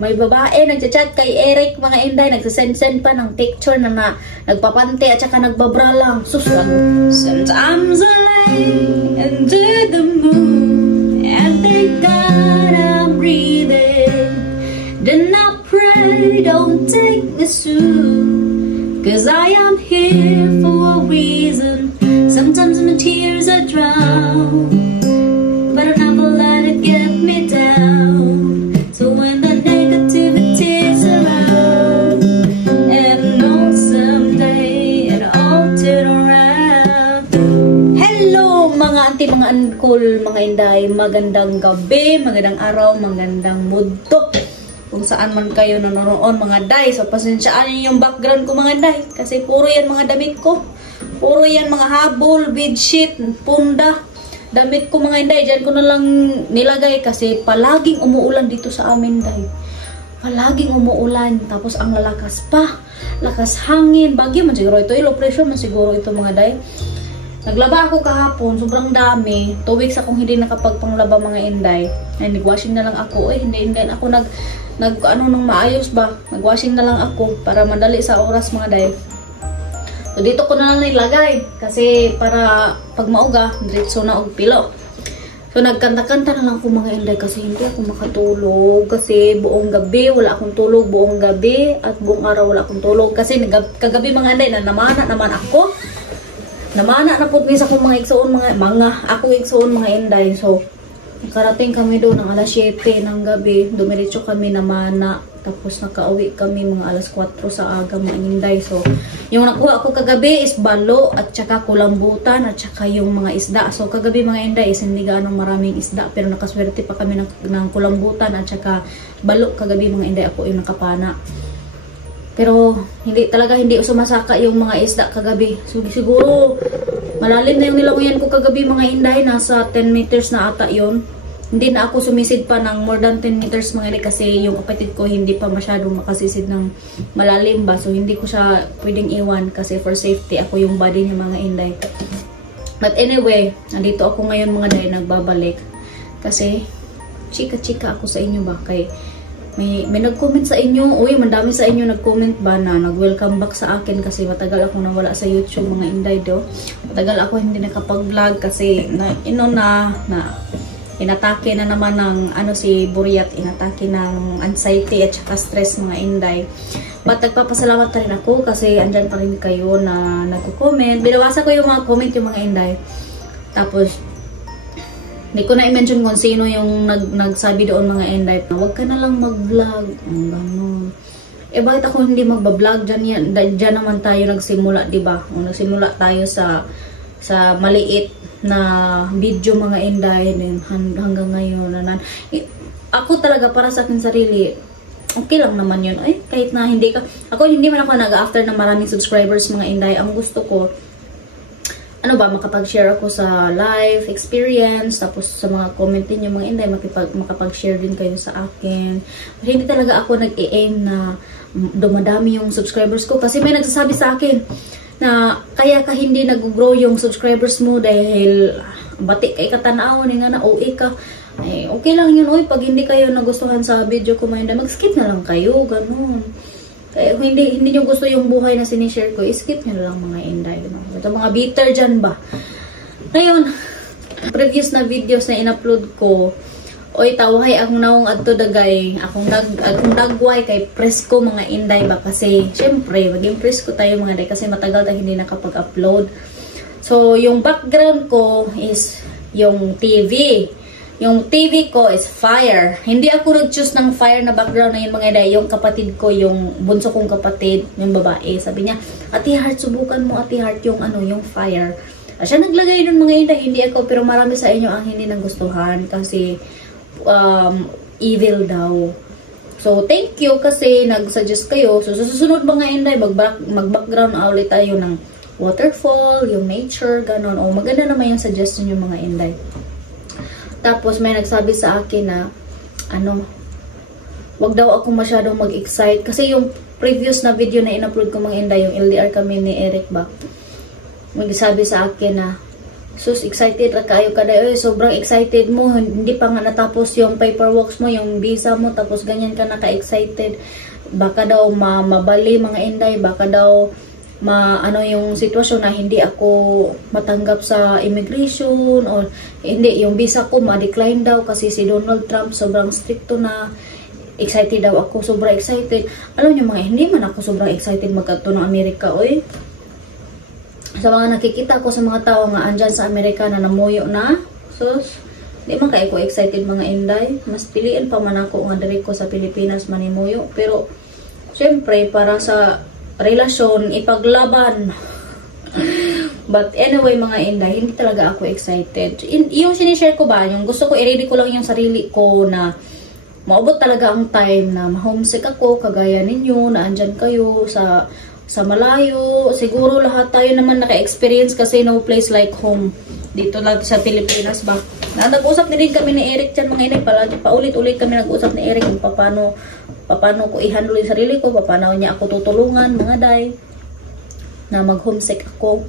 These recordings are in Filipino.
may babae nagchat-chat kay Eric mga inday, nagsasend-send pa ng picture na nagpapante at saka nagbabra lang. Sus lang. Sometimes I lay under the moon and thank God I'm breathing. Then I pray don't take me soon, 'cause I am here for a reason. Sometimes my tears I drown, but I never let it get me down. So when the negativity's around, and know someday it all turn around. Hello mga auntie, mga uncle, mga inday, magandang gabi, magandang araw, magandang mudto kung saan man kayo nanonood mga day. So pasensyaan niyo yung background ko mga day, kasi puro yan mga damit ko, puro yan mga habol, bedsheet, punda, damit ko mga inday. Diyan ko na lang nilagay kasi palaging umuulan dito sa amin day, palaging umuulan, tapos ang lalakas pa, lakas hangin, bagyo man siguro ito, low pressure man siguro ito mga day. Naglaba ako kahapon, sobrang dami. 2 weeks akong hindi nakapagpanglaba mga inday. Ay, nag-washing na lang ako. Hindi ako ano nang maayos ba. Nag-washing na lang ako para madali sa oras mga day. So dito ko na lang nilagay kasi para pag mauga, diretso na og pilo. So nagkanta-kanta na lang ako mga inday kasi hindi ako makatulog. Kasi buong gabi wala akong tulog, buong gabi at buong araw wala akong tulog. Kasi kagabi mga inday na namana naman ako. Namana na po sa akong mga igsoon ako igsoon mga inday. So nakarating kami doon ng alas 7 ng gabi, dumiretso kami namana, tapos nakauwi kami mga alas 4 sa aga mga inday. So yung nakuha ko kagabi is balo at saka kulambutan at saka yung mga isda. So kagabi mga inday is hindi gaano maraming isda, pero nakaswerte pa kami ng kulambutan at saka balo kagabi mga inday. Ako yung nakapana. Pero hindi sumasaka yung mga isda kagabi. So siguro malalim na yung nilanguyan ko kagabi mga inday, nasa 10 meters na ata yun. Hindi na ako sumisid pa ng more than 10 meters mga inday kasi yung kapatid ko hindi pa masyadong makasisid ng malalim ba. So hindi ko siya pwedeng iwan kasi for safety ako yung body niya mga inday. But anyway, nandito ako ngayon mga day, nagbabalik. Kasi chika-chika ako sa inyo ba, kay may nag-comment sa inyo, uy, madami sa inyo nag-comment ba na nag-welcome back sa akin kasi matagal akong nawala sa YouTube mga inday do. Matagal ako hindi nakapag-vlog kasi inatake na naman ng si Buryat, inatake ng anxiety at saka stress mga inday. But nagpapasalamat rin ako kasi andyan pa rin kayo na nagko-comment. Binabasa ko yung mga comment yung mga inday. Tapos hindi ko na i-mention kung sino yung nagsabi doon mga inday. Huwag ka na lang mag-vlog. Ang gano'n. Bakit ako hindi magba-vlog? Diyan naman tayo nagsimula, diba? Nagsimula tayo sa maliit na video mga inday. Hanggang ngayon. Ako talaga para sa akin sarili, okay lang naman yun. Kahit na hindi man ako nag-after ng maraming subscribers mga inday. Ang gusto ko, makapag-share ako sa life experience, tapos sa mga comment niyo mga inday, makapag-share din kayo sa akin. Pero hindi talaga ako nag-aim na dumadami yung subscribers ko kasi may nagsasabi sa akin na kaya ka hindi nag-grow yung subscribers mo dahil batik kay katanaw nga na OA ka. Okay lang yun, pag hindi kayo nagustuhan sa video ko mga inday, mag-skip na lang kayo, ganun. Kaya kung hindi nyo gusto yung buhay na sinishare ko, skip nyo lang mga inday. Ito mga bitter dyan ba? Ngayon, previous na videos na in-upload ko, tawahay akong naong adto dagay, akong nagway kay presko mga inday ba? Kasi, syempre, maging presko tayo mga inday kasi matagal tayo hindi nakapag-upload. So, yung background ko is yung TV. Yung TV ko is fire. Hindi ako nag-choose ng fire na background na yun mga inday. Yung kapatid ko, yung bunso kong kapatid, yung babae, sabi niya, Ate Heart, subukan mo Ate Heart yung yung fire. Siya naglagay nun mga inday, hindi ako, pero marami sa inyo ang hindi nagustuhan kasi evil daw. So, thank you kasi nag-suggest kayo. So, susunod mga inday, mag-background ulit tayo ng waterfall, yung nature, ganon. Maganda naman yung suggestion yung mga inday. Tapos may nagsabi sa akin na wag daw ako masyadong mag-excite kasi yung previous na video na in-upload ko mga inday, yung LDR kami ni Eric ba, magsabi sa akin na sus, excited ra kayo kada. Oy, sobrang excited mo. Hindi pa nga natapos yung paperwork mo, yung visa mo, tapos ganyan ka naka-excited. Baka daw mabali mga Inday, baka daw ano yung sitwasyon na hindi ako matanggap sa immigration, or hindi, yung visa ko ma-decline daw kasi si Donald Trump sobrang stricto na. Excited daw ako, sobrang excited. Alam niyo mga, hindi man ako sobrang excited magkadto ng Amerika, oy. Sa mga nakikita ko sa mga tao nga andyan sa Amerika na namuyo na, sus, di man kayo ko excited mga Inday. Mas piliin pa man ako nga diri ko sa Pilipinas manimuyo. Pero, syempre, para sa relasyon, ipaglaban. But anyway mga Inday, hindi talaga ako excited. Yung sinishare ko ba, yung gusto ko, i-ready ko lang yung sarili ko na maubot talaga ang time na ma-homesick ako, kagaya ninyo, na andyan kayo sa malayo. Siguro lahat tayo naman naka-experience kasi no place like home. Dito lang sa Pilipinas ba. Nag-usap din kami ni Eric dyan mga Inday. Paulit-ulit kami nag-usap ni Eric kung paano ko i-handle yung sarili ko, paano niya ako tutulungan mga day na mag-homesick ako.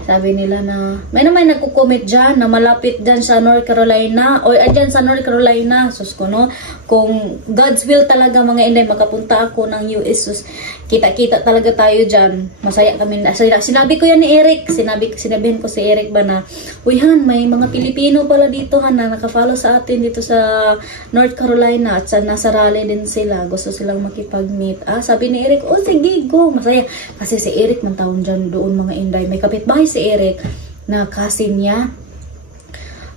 Sabi nila na, may naman nagko-comment dyan na malapit dyan sa North Carolina, o dyan sa North Carolina, sus ko no, kung God's will talaga mga Inday, makapunta ako ng US, sus, kita-kita talaga tayo dyan, masaya kami. Sinabi ko yan ni Eric, sinabihin ko si Eric ba na, uy Han, may mga Pilipino pala dito Han, na nakafollow sa atin dito sa North Carolina, at sa nasa rally din sila, gusto silang makipag-meet. Sabi ni Eric, oh sige, go, masaya. Kasi si Eric man taon dyan doon mga Inday, may kapitbahay si Eric na cousin niya.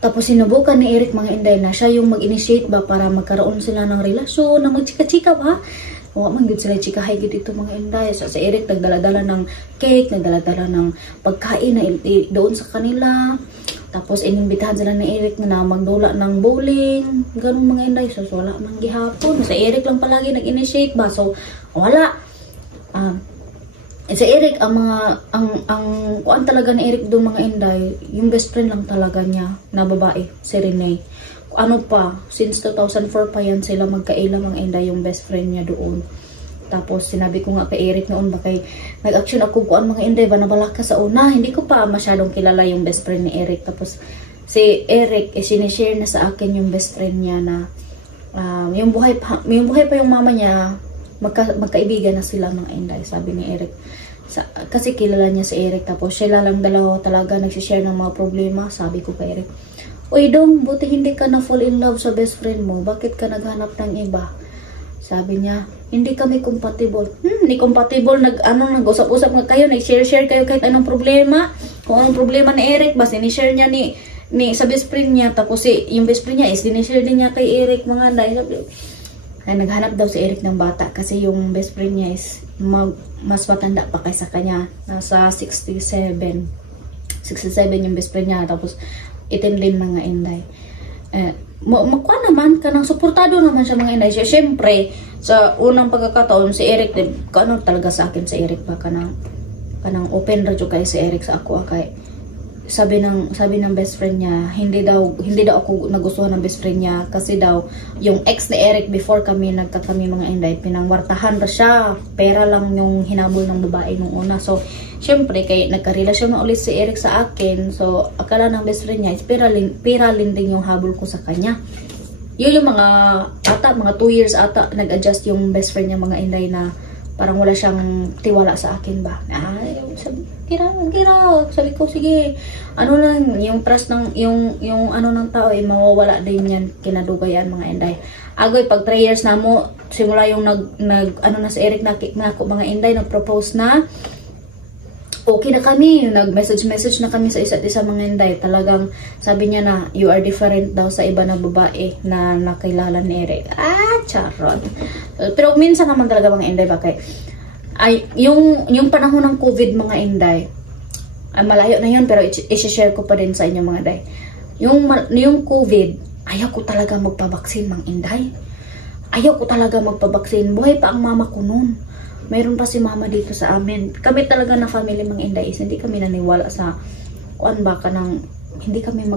Tapos sinubukan ni Eric mga Inday na siya yung mag-initiate ba para magkaroon sila ng relasyon, na magchika-chika ba? O man gud sila chikahay gid ito mga Inday. So si Eric nagdala-dala ng cake, nagdala-dala ng pagkain na doon sa kanila. Tapos inimbitahan sila ni Eric na magdula ng bowling, ganun mga Inday. So wala nang gihapon. Si Eric lang palagi nag-initiate ba? So wala. Si Eric, ang kuan talaga ni Eric doon mga Inday, yung best friend lang talaga niya na babae, si Renee. Ano pa, since 2004 pa yan sila magkaila mga Inday, yung best friend niya doon. Tapos sinabi ko nga kay Eric noon, bakay nag-action ako kuan mga Inday, ba nabalaka sa una, hindi ko pa masyadong kilala yung best friend ni Eric. Tapos si Eric, sinishare na sa akin yung best friend niya na yung buhay pa yung mama niya, magkaibigan na sila mga Inday, sabi ni Eric. Kasi kilala niya si Eric, tapos sila lang dalawa talaga nagsishare ng mga problema. Sabi ko kay Eric, uy Dong, buti hindi ka na fall in love sa best friend mo, bakit ka naghanap ng iba? Sabi niya, hindi kami compatible. Hindi compatible, nag-usap-usap nga kayo, nag-share kayo kahit anong problema. Kung anong problema ni Eric, basta ni-share niya ni sa best friend niya, tapos yung best friend niya is ni-share din niya kay Eric mga Inday. Ay, naghanap daw si Eric ng bata kasi yung best friend niya is mas matanda pa kaysa kanya. Nasa 67 yung best friend niya. Tapos itim din mga Inday. Makuha naman, kanang suportado naman siya mga Inday. Siyempre, sa unang pagkakataon si Eric, kano talaga sa akin si Eric ba? Kanang open radyo kay si Eric sa ako. Kay sabi ng best friend niya, hindi daw ako nagustuhan ng best friend niya kasi daw yung ex ni Eric before kami nagkakami mga Inday, pinangwartahan ra siya, pera lang yung hinabol ng babae nung una. So syempre kay nagkarelasyon na ulit si Eric sa akin, so akala ng best friend niya is pera din yung habol ko sa kanya. Yun yung mga 2 years ata nag-adjust yung best friend niya mga Inday, na parang wala siyang tiwala sa akin ba. Sabi ko, sige, ano lang, yung trust ng, yung ano ng tao, mawawala din yan, kinadugayan mga Inday. Agoy, pag 3 years na mo, simula yung ano na si Eric na mga Inday, nag-propose na, okay na kami, nag-message na kami sa isa't isa mga Inday. Talagang sabi niya na, you are different daw sa iba na babae na nakilala ni Eric. Charot. Pero minsan naman talaga mga Inday, bakit? Ay, yung panahon ng COVID mga Inday, ay malayo na yun, pero i-share ko pa din sa inyo mga Inday. Yung COVID, ayaw ko talaga magpabaksin mga Inday. Ayaw ko talaga magpabaksin. Buhay pa ang mama ko noon. Mayroon pa si mama dito sa amin. Kami talaga na family mga Inday is hindi kami naniwala sa kuan ba ka ng, hindi kami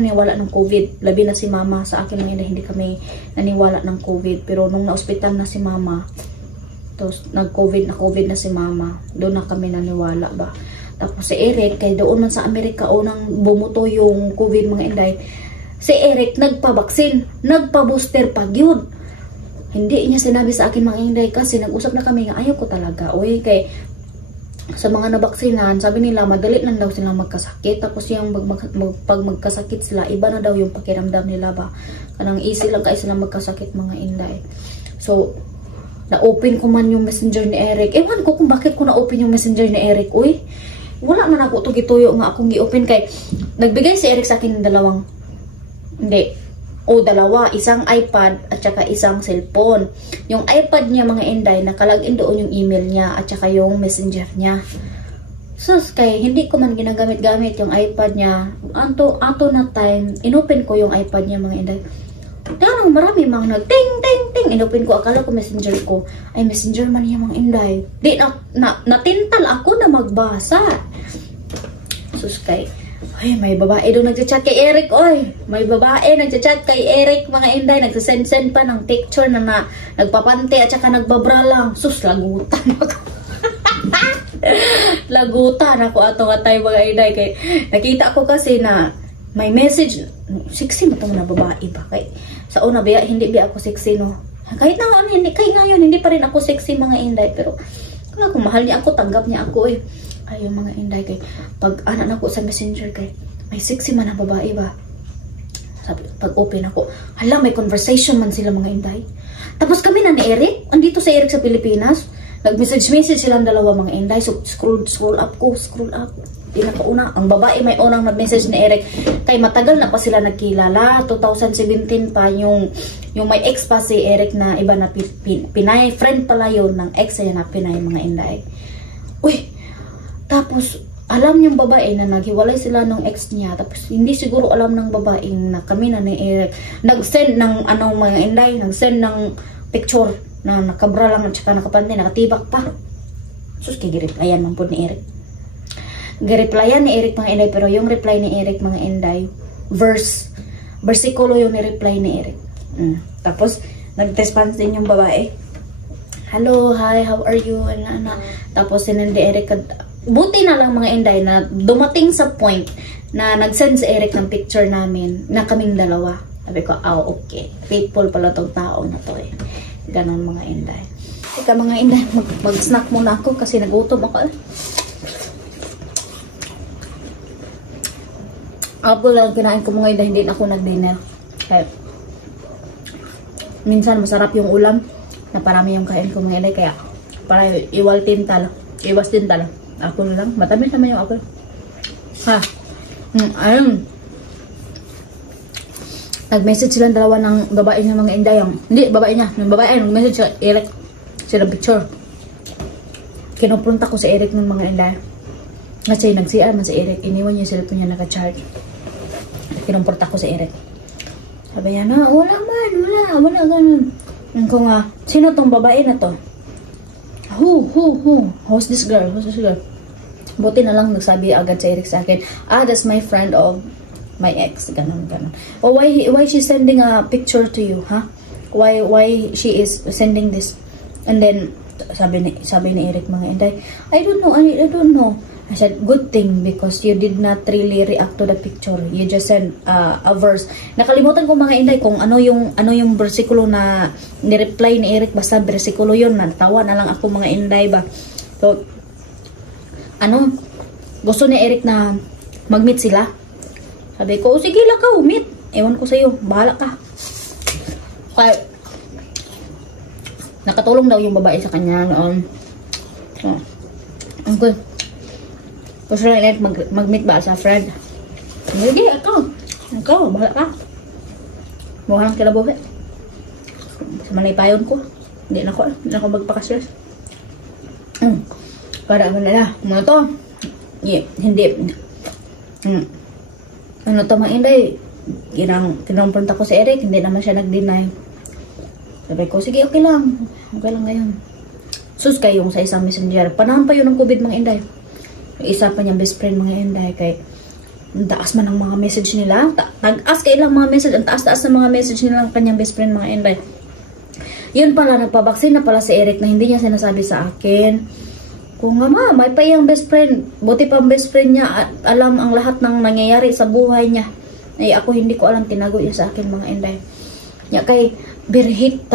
naniwala ng COVID. Labi na si mama sa akin mga Inday, hindi kami naniwala ng COVID. Pero nung na-hospital na si mama, tapos nag-COVID na si mama, doon na kami naniwala ba. Tapos si Eric, kay doon man sa Amerika unang bumuto yung COVID mga inday. Si Eric nagpabaksin, nagpa-booster pag yun. Hindi niya sinabi sa akin mga inday kasi nag-usap na kami nga ayaw ko talaga. Uy, kay sa mga nabaksinan, sabi nila madali lang daw sila magkasakit. Tapos yung pag magkasakit sila, iba na daw yung pakiramdam nila ba. Kanang easy lang kayo sila magkasakit mga inday. So, na-open ko man yung messenger ni Eric. Ewan ko kung bakit ko na-open yung messenger ni Eric. Uy, wala man ako tugituyo nga akong i-open kay nagbigay si Eric sa akin ng dalawa, isang iPad at saka isang cellphone. Yung iPad niya mga inday, nakalagin doon yung email niya at saka yung messenger niya. Sus, kay hindi ko man ginagamit-gamit yung iPad niya. Ato na time, inopen ko yung iPad niya mga inday. Tarang marami mga nag-ting-ting-ting. Inopen ko, akala ko messenger ko. Ay, messenger man niya mga inday. Di natintal ako na magbasa. Sus, kay ay, may babae doon nagchat kay Eric, oy. May babae nagchat kay Eric, mga inday. Nagsasend pa ng picture na nagpapante at saka nagbabra lang. Sus, lagutan ako. Lagutan ako atong atay mga inday. Kay, nakita ko kasi na may message. Sexy mo itong na babae ba? Kay, sa una, hindi ako sexy, no? Kahit na ngayon, hindi pa rin ako sexy mga inday. Pero, kung mahal niya ako, tanggap niya ako, eh. Ay, yung mga inday kay pag anak ako sa messenger kay may sexy man na babae ba. Sabi, pag open ako, hala, may conversation man sila mga inday. Tapos kami na ni Eric, andito sa Eric sa Pilipinas, nag-message silang dalawa mga inday. So scroll up. Pinakauna, ang babae may unang nag-message ni Eric kay matagal na pa sila nagkilala. 2017 pa yung may ex pa si Eric na iba na Pinay, friend pala yun ng ex niya na Pinay mga inday. Uy, tapos, alam yung babae na naghiwalay sila ng ex niya. Tapos, hindi siguro alam ng babae na kami na ni Eric. Nag-send ng mga inday. Nag-send ng picture na nakabra lang at saka nakapante, nakatibak pa. Sus, kaya gireplyan man po ni Eric. Gireplyan ni Eric mga inday. Pero yung reply ni Eric mga inday, versikulo yung ni-reply ni Eric. Tapos, nag-response din yung babae. Hello, hi, how are you? Tapos, sinindi Eric buti na lang mga inday na dumating sa point na nag-send si Eric ng picture namin na kaming dalawa. Sabi ko, okay. Faithful pala tong tao na to eh. Ganon mga inday. Ika mga inday, mag-snack muna ako kasi nagutom ako. Apple lang kinain ko mga inday, hindi na ako nag-dinner. Kaya, minsan masarap yung ulam na parami yung kain ko mga inday. Kaya, para iwas tintal. Apple lang. Matamis naman yung apple. Ha. Ayun. Nag-message silang dalawa ng babae niya mga inday. Hindi, babae niya. Yung babae, nag-message sa Eric. Silang picture. Kinupunta ko si Eric ng mga inday. Kasi nag-CR man si Eric. Iniwan yung cellphone niya naka-charge. Kinupunta ko si Eric. Sabi niya na, wala ganun. Ko nga, sino tong babae na to? Who? Who's this girl? Buti na lang nagsabi agad si Eric sa akin, that's my friend of my ex. Ganon. Oh, why she's sending a picture to you, huh? Why she is sending this? And then, sabi ni Eric mga inday, I don't know. I said, good thing because you did not really react to the picture. You just sent a verse. Nakalimutan ko mga inday kung ano yung bersikulo na ni-reply ni Eric. Basta bersikulo yun. Natawa na lang ako mga inday ba. So, gusto ni Eric na mag-meet sila. Sabi ko, sige lang ka, meet. Ewan ko sa'yo, bahala ka. Kaya, nakatulong daw yung babae sa kanya noon. Ang good. Gusto lang Eric mag-meet ba sa friend? Hindi, ako, bahala ka. Mukha lang kinabuhi. Sa manipayon ko. Hindi na ako magpakastress. Para ano na, to? Hindi. Ano to mga inday? Kinumpunta ko si Eric, hindi naman siya nag-deny. Sabi ko, sige, okay lang ngayon. Sus kayong sa isang messenger. Panahon pa yun ng COVID mga inday. Isa pa niyang best friend mga inday kay ang taas man ang mga message nila. Tag-as ka ilang mga message. Ang taas-taas ng mga message nila ang kanyang best friend mga inday. Yun pala, nagpabaksin na pala si Eric na hindi niya sinasabi sa akin. Kung nga ma, may pa yung best friend. Buti pa ang best friend niya at alam ang lahat ng nangyayari sa buhay niya. Ay ako hindi ko alam, tinago niya sa akin mga inday. Ya kay birhit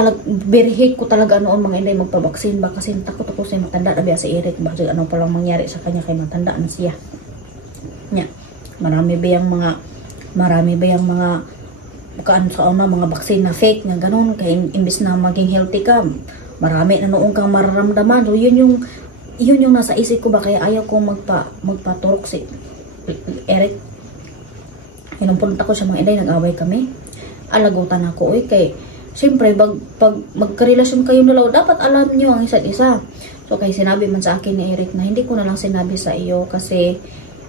ko talaga noon mga inday magpabaksin ba kasi takot ako sa matanda na biya si Eric ba ano pa lang mangyari sa kanya kay matanda na siya. Ya, marami ba yung mga kaan sa mga baksin na fake nga ganun kay imbis na maging healthy ka, marami na noong kang mararamdaman. So yun yung nasa isip ko ba kaya ayaw kong magpaturok si Eric. Pinumpunta ko siya mga inday, nag-away kami. Alagutan ako kay siyempre pag magkarelasyon kayo dalawa dapat alam niyo ang isa't isa. So kay sinabi man sa akin ni Eric na hindi ko na lang sinabi sa iyo kasi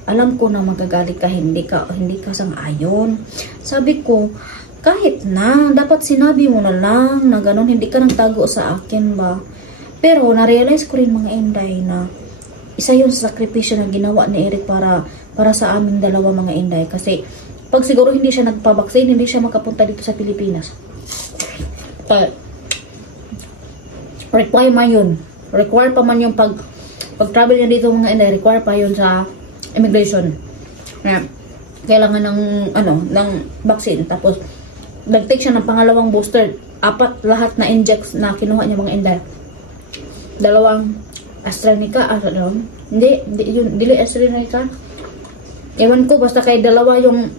alam ko na magagalit ka, hindi ka sang-ayon. Sabi ko, kahit na, dapat sinabi mo na lang na ganun, hindi ka nagtago sa akin ba. Pero, na-realize ko rin mga inday na isa yung sakripisyo na ginawa ni Eric para sa aming dalawa mga inday. Kasi, pag siguro hindi siya nagpabaksin, hindi siya makapunta dito sa Pilipinas. Require man yun. Require pa man yung pag-travel niya dito mga inday, require pa yun sa immigration na kailangan ng vaccine. Tapos nag-take siya ng pangalawang booster, 4 lahat na injects na kinuha niya mga inday. 2 AstraZeneca, dili AstraZeneca, ewan ko, basta kay 2 yung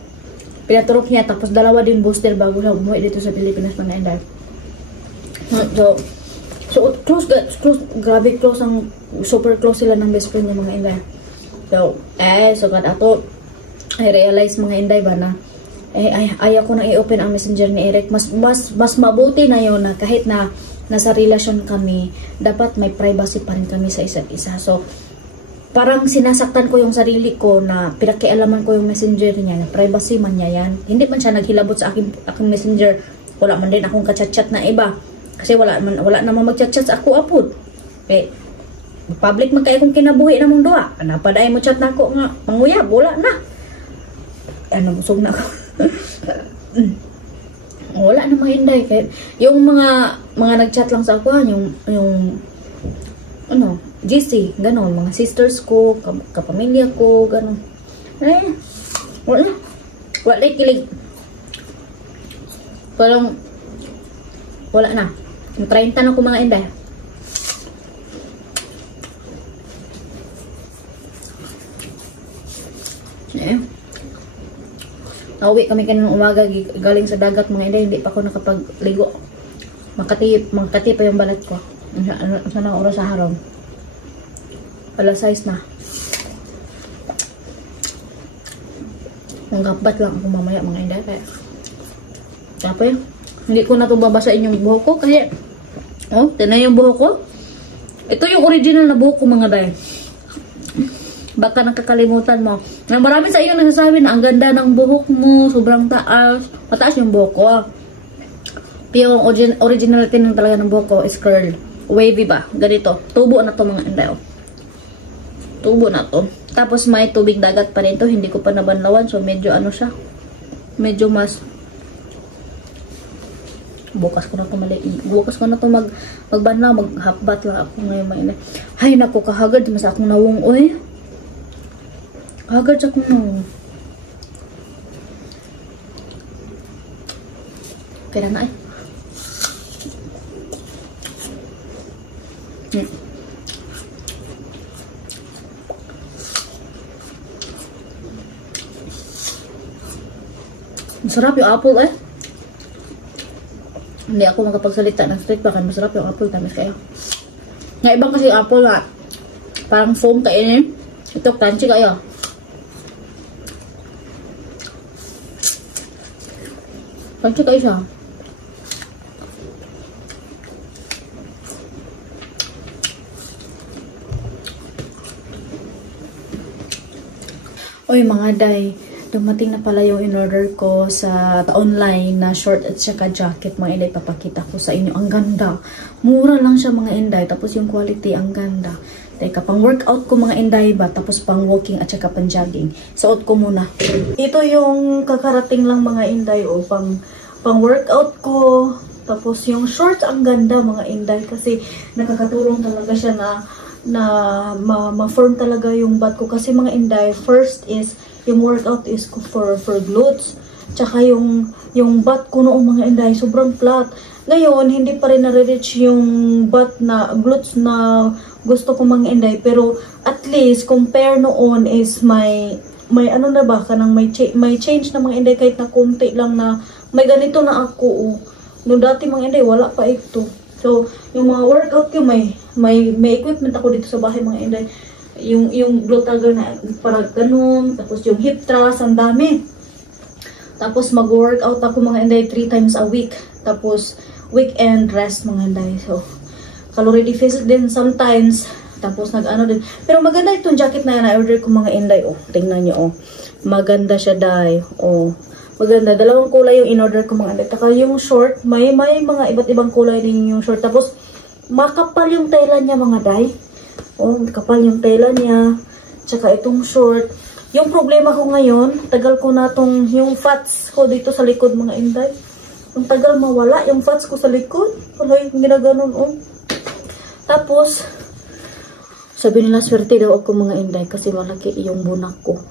pinaturok niya, tapos 2 din booster bago siya umuwi dito sa Pilipinas mga inday. So close, grabe close, ang super close sila ng best friend niya mga inday. So kad ato I realize mga inday ba na ayaw ko na i-open ang messenger ni Eric. Mas mabuti na yun na kahit na nasa relasyon kami, dapat may privacy pa rin kami sa isa't isa. So parang sinasaktan ko yung sarili ko na pinakialaman ko yung messenger niya, na privacy man niya yan. Hindi man siya naghilabot sa aking messenger. Wala man din akong kachat-chat na iba kasi wala naman mag-chat-chat sa ako apod. Public man kayo kung kinabuhi na mong duha. Napaday mo chat na ako nga, manguyab, wala na. Busog na ako. Wala na mga inday. Yung mga nag-chat lang sa ako, yung GC, ganon. Mga sisters ko, kapamilya ko, ganon. Wala kilig. Parang, wala na. 30 na ko mga inday. Nauwi kami kanina umaga galing sa dagat mga inday, hindi pa ako nakapagligo. Makati pa yung balat ko. Sana oras sa harong. Alas 6 na. Manggapat lang ako mamaya mga inday. Tapos hindi ko na ito babasain yung buhok ko kasi tinan yung buhok ko. Ito yung original na buhok ko mga day. Baka nakakalimutan mo. Marami sa iyo nagsasabi na ang ganda ng buhok mo, sobrang taas. Mataas yung buhok ko. Pero yung originality ng talaga ng buhok ko is curl. Wavy ba? Ganito. Tubo na to mga inday. Tubo na to. Tapos may tubig dagat pa nito. Hindi ko pa nabanlawan. So medyo siya. Medyo mas bukas ko na to magbanlaw. Maghapbat lang ako ngayon mga inday. Hay naku, kahagad. Mas akong nawong agad sa kuno. Kaya na Masarap yung apple Hindi ako makapagsalita ng straight baka masarap yung apple, tamis kayo. Nga ibang kasi apple parang foam kainin. Ito crunchy kayo. Crunchy kayo siya. Oy mga day, dumating na pala yung in-order ko sa online na short at saka jacket. Mga inday, papakita ko sa inyo. Ang ganda. Mura lang siya mga inday. Tapos yung quality, ang ganda. Teka, pang workout ko mga inday ba? Tapos pang walking at saka pang jogging. Suot ko muna. Ito yung kakarating lang mga inday. Pang workout ko. Tapos yung shorts, ang ganda mga inday. Kasi nakakatulong talaga siya na ma-form talaga yung butt ko. Kasi mga inday, first is, yung workout is for glutes. Tsaka yung butt ko noong mga inday, sobrang flat. Ngayon, hindi pa rin nare-reach yung butt na, glutes na gusto ko mga inday. Pero, at least, compare noon is may ano na ba, kanang may change na mga inday kahit na konti lang na may ganito na ako. Oh. Noong dati mga inday, wala pa ito. So, yung mga workout ko, may equipment ako dito sa bahay mga inday. Yung glutagon na para ganun, tapos yung hip thrust, ang dami. Tapos mag-workout ako mga inday 3 times a week. Tapos weekend rest mga inday. So, calorie deficit din sometimes. Tapos nag-ano din. Pero maganda itong jacket na yan. Na-order ko mga inday. Oh, tingnan nyo. Oh. Maganda siya dai. Oh. Maganda. Dalawang kulay yung in-order ko mga inday. Taka yung short, may mga iba't ibang kulay din yung short. Tapos, makapal yung tela niya mga day. Oh, kapal yung tela niya. Tsaka itong short. Yung problema ko ngayon, tagal ko na tong yung fats ko dito sa likod mga inday. Yung tagal mawala yung fats ko sa likod. Wala yung ginaganon. Oh. Tapos, sabi nila swerte daw ako mga inday kasi malaki yung bunak ko.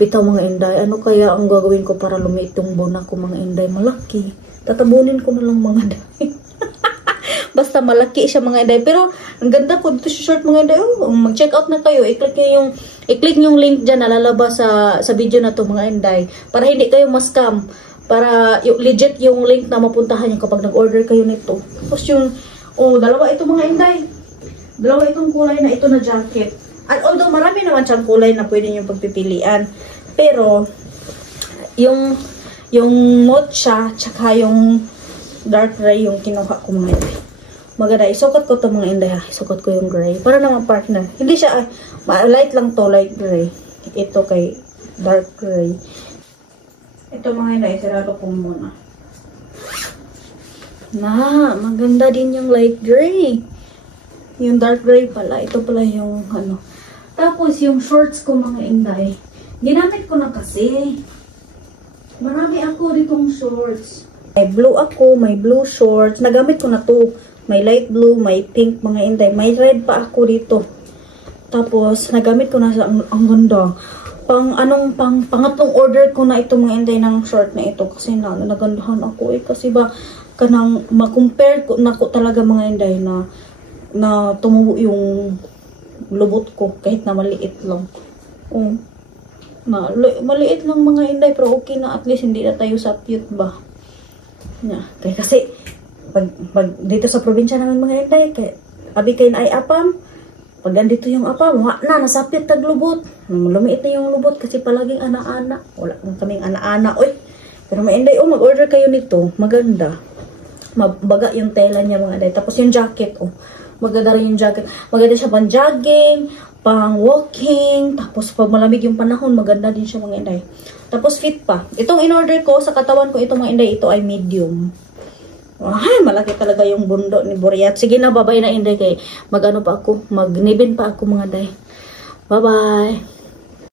Bitaw mga inday, ano kaya ang gagawin ko para lumiit yung bunak ko mga inday? Malaki. Tatabunin ko na lang mga inday. Basta malaki siya mga inday. Pero ang ganda ko dito sa short mga inday. Oh, mag-check out na kayo. I-click yung link dyan na lalabas sa video na to mga inday. Para hindi kayo ma-scam. Para legit yung link na mapuntahan nyo kapag nag-order kayo nito. Tapos yung, dalawa ito mga inday. Dalawa itong kulay na ito na jacket. At although marami naman siyang kulay na pwede nyo pagpipilian. Pero, yung mocha, tsaka yung dark gray yung kinuha ko mga inday. Maganda. Isukat ko to mga inday ha. Isukat ko yung gray. Para naman partner. Hindi siya, light lang to, light gray. Ito kay dark gray. Ito mga inday, sarado ko muna. Maganda din yung light gray. Yung dark gray pala. Ito pala yung ano. Tapos yung shorts ko mga inday. Ginamit ko na kasi. Marami ako ditong shorts. May blue ako, may blue shorts. Nagamit ko na to. May light blue, may pink mga inday. May red pa ako dito. Tapos nagamit ko na sa ang ganda. Pangatlong order ko na ito mga inday ng short na ito. Kasi nagandahan ako eh. Kasi ba kanang ma-compare ko na ko talaga mga inday na tumubo yung lubot ko kahit na maliit lang. Maliit lang mga inday pero okay na at least hindi na tayo sa cute ba. Kasi pag dito sa probinsya naman mga inday, abi kayo na ay apam. Pag andito yung apam, nasapit tag lubot. Lumiit na yung lubot kasi palaging ana-ana. Wala nang kaming ana-ana. Oy, pero mga inday, mag-order kayo nito. Maganda. Mabaga yung tela niya mga inday. Tapos yung jacket, maganda rin yung jacket. Maganda siya pang jogging, pang walking. Tapos pag malamig yung panahon, maganda din siya mga inday. Tapos fit pa. Itong in-order ko sa katawan ko, itong mga inday, ito ay medium. Ay, malaki talaga yung bundo ni Buriat. Sige na, babay na inday kay mag-ano pa ako, magnibin pa ako mga day. Bye-bye.